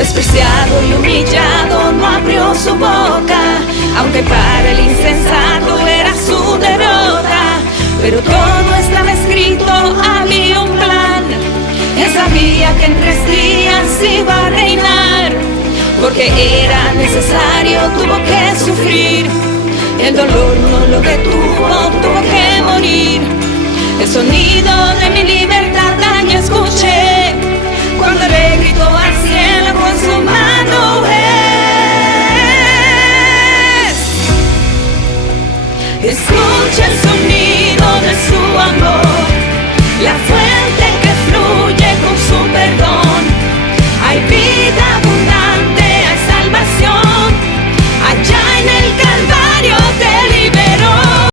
despreciado y humillado, no abrió su boca, aunque para el insensato era su derrota. Pero todo estaba escrito, había un plan. Él sabía que en 3 días iba a reinar, porque era necesario, tuvo que sufrir. El dolor no lo detuvo, tuvo que morir. El sonido de mi